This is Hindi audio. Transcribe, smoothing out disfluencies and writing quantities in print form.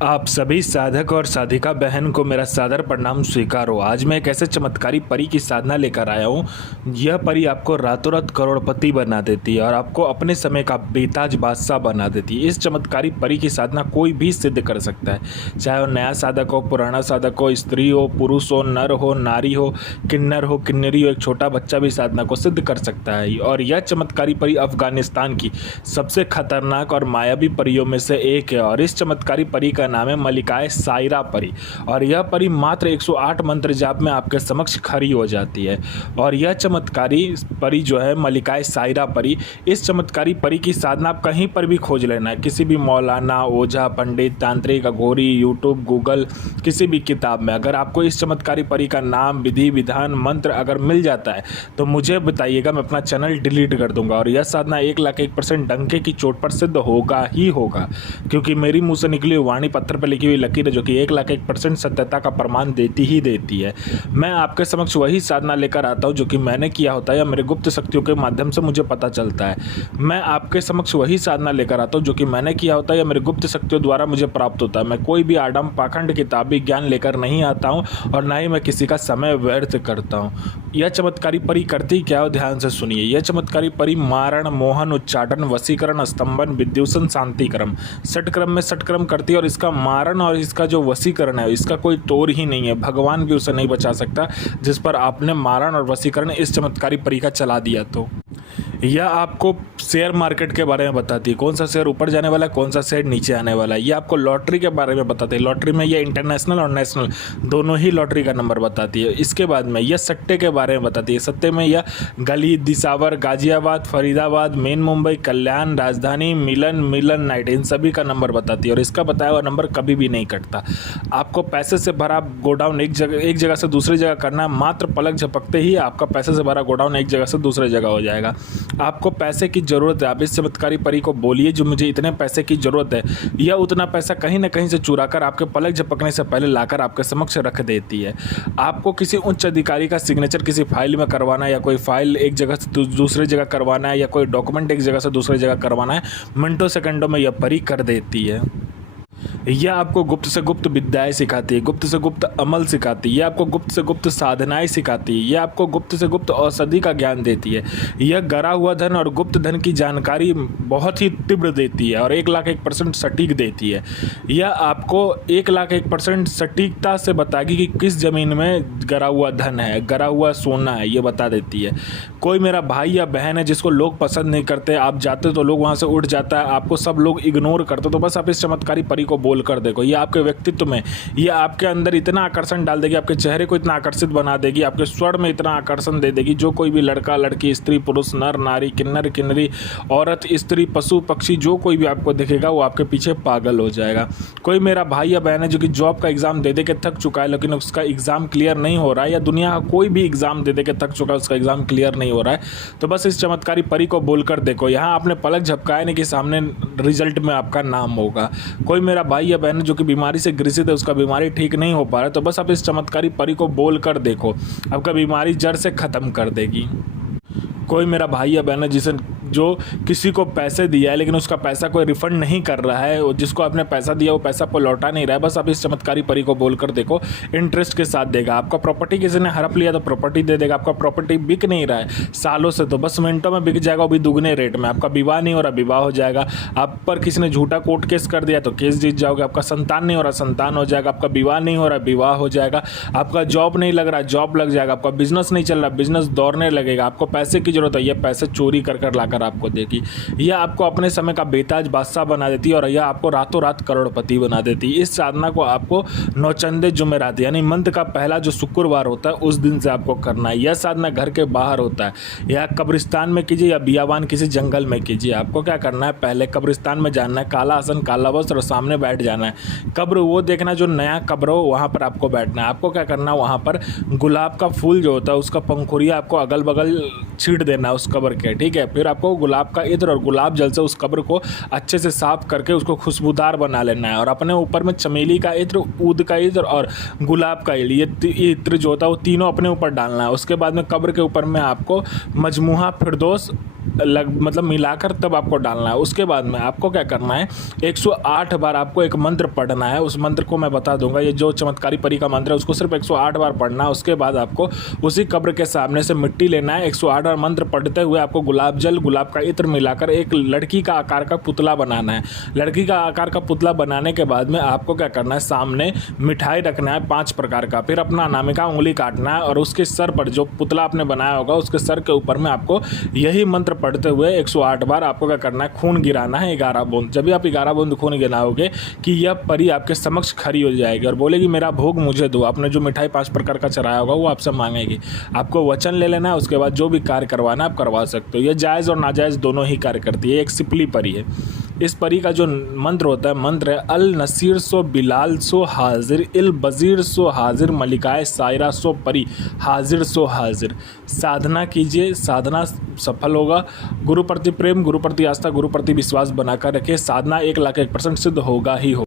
आप सभी साधक और साधिका बहन को मेरा सादर प्रणाम स्वीकार हो। आज मैं एक ऐसे चमत्कारी परी की साधना लेकर आया हूँ। यह परी आपको रातों रात करोड़पति बना देती है और आपको अपने समय का बेताज बादशाह बना देती है। इस चमत्कारी परी की साधना कोई भी सिद्ध कर सकता है, चाहे वो नया साधक हो, पुराना साधक हो, स्त्री हो, पुरुष हो, नर हो, नारी हो, किन्नर हो, किन्नरी हो, एक छोटा बच्चा भी साधना को सिद्ध कर सकता है। और यह चमत्कारी परी अफगानिस्तान की सबसे खतरनाक और मायावी परियों में से एक है और इस चमत्कारी परी का नाम है मलिकाए सायरा परी। और यह परी मात्र 108 मंत्र जाप में आपके समक्ष खड़ी हो जाती है। और यह चमत्कारी परी जो है मलिकाए सायरा परी, इस चमत्कारी परी की साधना आप कहीं पर भी खोज लेना है, किसी भी मौलाना, ओझा, पंडित, तांत्रिक, अघोरी, यूट्यूब, गूगल, किसी भी किताब में अगर आपको इस चमत्कारी परी का नाम, विधि विधान, मंत्र अगर मिल जाता है तो मुझे बताइएगा, मैं अपना चैनल डिलीट कर दूंगा। और यह साधना 1,01% डंके की चोट पर सिद्ध होगा ही होगा, क्योंकि मेरी मुंह से निकली वाणी पत्थर पर लिखी हुई लकीर है जो कि 1,01% सत्यता का प्रमाण देती ही देती है। मैं आपके समक्ष वही साधना लेकर आता हूँ जो कि मैंने किया होता है या मेरे गुप्त शक्तियों के माध्यम से मुझे पता चलता है। मैं आपके समक्ष वही साधना लेकर आता हूँ जो कि मैंने किया होता है या मेरे गुप्त शक्तियों द्वारा मुझे प्राप्त होता है। मैं कोई भी आडम पाखंड किताबी ज्ञान लेकर नहीं आता हूँ और ना ही मैं किसी का समय व्यर्थ करता हूँ। यह चमत्कारी परी करती क्या हो, ध्यान से सुनिए। यह चमत्कारी परी मारण, मोहन, उच्चाटन, वशीकरण, स्तंभन, विद्युषण, शांतिक्रम, षटक्रम में षटक्रम करती है। और इसका मारण और इसका जो वशीकरण है, इसका कोई तोड़ ही नहीं है। भगवान भी उसे नहीं बचा सकता जिस पर आपने मारण और वशीकरण इस चमत्कारी परी का चला दिया। तो यह आपको शेयर मार्केट के बारे में बताती है, कौन सा शेयर ऊपर जाने वाला है, कौन सा शेयर नीचे आने वाला है। यह आपको लॉटरी के बारे में बताती है, लॉटरी में यह इंटरनेशनल और नेशनल दोनों ही लॉटरी का नंबर बताती है। इसके बाद में यह सट्टे के बारे में बताती है, सट्टे में यह गली, दिसावर, गाजियाबाद, फरीदाबाद, मेन मुंबई, कल्याण, राजधानी, मिलन नाइट, इन सभी का नंबर बताती है। और इसका बताया हुआ नंबर कभी भी नहीं कटता। आपको पैसे से भरा गोडाउन एक जगह से दूसरी जगह करना है, मात्र पलक झपकते ही आपका पैसे से भरा गोडाउन एक जगह से दूसरी जगह हो जाएगा। आपको पैसे की ज़रूरत है, आप इस चमत्कारी परी को बोलिए जो मुझे इतने पैसे की ज़रूरत है। यह उतना पैसा कहीं ना कहीं से चुरा कर आपके पलक झपकने से पहले लाकर आपके समक्ष रख देती है। आपको किसी उच्च अधिकारी का सिग्नेचर किसी फाइल में करवाना है, या कोई फाइल एक जगह से दूसरी जगह करवाना है, या कोई डॉक्यूमेंट एक जगह से दूसरी जगह करवाना है, मिनटों सेकंडों में यह परी कर देती है। यह आपको गुप्त से गुप्त विद्याएं सिखाती है, गुप्त से गुप्त अमल सिखाती है, यह आपको गुप्त से गुप्त साधनाएं सिखाती है, यह आपको गुप्त से गुप्त औषधि का ज्ञान देती है। यह गरा हुआ धन और गुप्त धन की जानकारी बहुत ही तीव्र देती है और 1,01% सटीक देती है। यह आपको 1,01% सटीकता से बताएगी कि किस जमीन में गरा हुआ धन है, गरा हुआ सोना है, ये बता देती है। कोई मेरा भाई या बहन है जिसको लोग पसंद नहीं करते, आप जाते तो लोग वहाँ से उठ जाता है, आपको सब लोग इग्नोर करते, तो बस आप इस चमत्कारी परी को बोल कर देखो। ये आपके व्यक्तित्व में, ये आपके अंदर इतना आकर्षण डाल देगी, आपके चेहरे को इतना आकर्षित बना देगी, आपके स्वर में इतना आकर्षण दे देगी, जो कोई भी लड़का लड़की, स्त्री पुरुष, नर नारी, किन्नर किन्नरी, औरत स्त्री, पशु पक्षी, जो कोई भी आपको देखेगा वो आपके पीछे पागल हो जाएगा। कोई मेरा भाई या बहन है जो कि जॉब का एग्जाम दे दे के थक चुका है, लेकिन उसका एग्जाम क्लियर नहीं हो रहा है, या दुनिया का कोई भी एग्जाम दे दे के थक चुका है, उसका एग्जाम क्लियर नहीं हो रहा है, तो बस इस चमत्कारी परी को बोलकर देखो। यहाँ आपने पलक झपकाए नहीं कि सामने रिजल्ट में आपका नाम होगा। कोई मेरा भाई या बहन जो कि बीमारी से ग्रसित है, उसका बीमारी ठीक नहीं हो पा रहा है, तो बस आप इस चमत्कारी परी को बोल कर देखो, आपका बीमारी जड़ से खत्म कर देगी। कोई मेरा भाई या बहन जिसे जो किसी को पैसे दिया है लेकिन उसका पैसा कोई रिफंड नहीं कर रहा है, जिसको आपने पैसा दिया वो पैसा आपको लौटा नहीं रहा है, बस आप इस चमत्कारी परी को बोलकर देखो, इंटरेस्ट के साथ देगा। आपका प्रॉपर्टी किसी ने हड़प लिया तो प्रॉपर्टी दे देगा। आपका प्रॉपर्टी बिक नहीं रहा है सालों से, तो बस मिनटों में बिक जाएगा, वो भी दुगने रेट में। आपका विवाह नहीं हो रहा, विवाह हो जाएगा। आप पर किसी ने झूठा कोर्ट केस कर दिया तो केस जीत जाओगे। आपका संतान नहीं हो रहा, संतान हो जाएगा। आपका विवाह नहीं हो रहा, विवाह हो जाएगा। आपका जॉब नहीं लग रहा, जॉब लग जाएगा। आपका बिजनेस नहीं चल रहा, बिजनेस दौड़ने लगेगा। आपको पैसे की जरूरत है, यह पैसे चोरी कर कर लाकर आपको देगी। यह आपको अपने समय का बेताज बादशाह बना देती है और यह आपको रातों रात करोड़पति बना देती है। इस साधना को आपको नौचंदे जुमेरात यानी मंथ का पहला जो शुक्रवार होता है उस दिन से आपको करना है। यह साधना घर के बाहर होता है, या कब्रिस्तान में कीजिए या बियाबान किसी जंगल में कीजिए। आपको क्या करना है, पहले कब्रिस्तान में जाना है, काला आसन, काला वस्त्र और सामने बैठ जाना है। कब्र वो देखना जो नया कब्र हो, वहाँ पर आपको बैठना है। आपको क्या करना है, वहाँ पर गुलाब का फूल जो होता है उसका पंखुड़िया आपको अगल बगल छींट देना है उस कब्र के, ठीक है। फिर आपको गुलाब का इत्र और गुलाब जल से उस कब्र को अच्छे से साफ करके उसको खुशबूदार बना लेना है। और अपने ऊपर में चमेली का इत्र, ऊद का इत्र और गुलाब का ये इत्र जो होता है वो तीनों अपने ऊपर डालना है। उसके बाद में कब्र के ऊपर में आपको मजमुहा फिरदौस मतलब मिलाकर तब आपको डालना है। उसके बाद में आपको क्या करना है, 108 बार आपको एक मंत्र पढ़ना है। उस मंत्र को मैं बता दूंगा, ये जो चमत्कारी परी का मंत्र है उसको सिर्फ 108 बार पढ़ना है। उसके बाद आपको उसी कब्र के सामने से मिट्टी लेना है। 108 बार मंत्र पढ़ते हुए आपको गुलाब जल, गुलाब का इत्र मिलाकर एक लड़की का आकार का पुतला बनाना है। लड़की का आकार का पुतला बनाने के बाद में आपको क्या करना है, सामने मिठाई रखना है 5 प्रकार का। फिर अपना अनामिका उंगली काटना है और उसके सर पर, जो पुतला आपने बनाया होगा उसके सर के ऊपर में आपको यही मंत्र पढ़ते हुए 108 बार आपको क्या करना है, खून गिराना है 11 बूंद। जब भी आप 11 बूंद खून गिराओगे कि यह परी आपके समक्ष खड़ी हो जाएगी और बोलेगी मेरा भोग मुझे दो। आपने जो मिठाई 5 प्रकार का चढ़ाया होगा वो आपसे मांगेगी। आपको वचन ले लेना है, उसके बाद जो भी कार्य करवाना आप करवा सकते हो। यह जायज़ और नाजायज़ दोनों ही कार्य करती है। एक सिपली परी है। इस परी का जो मंत्र होता है, मंत्र है अल नसीर सो बिलाल सो हाजिर, इल बजीर सो हाजिर, मलिकाए सायरा सो परी हाजिर सो हाजिर। साधना कीजिए, साधना सफल होगा। गुरु प्रति प्रेम, गुरु प्रति आस्था, गुरु प्रति विश्वास बनाकर रखिए। साधना 1,01% सिद्ध होगा ही होगा।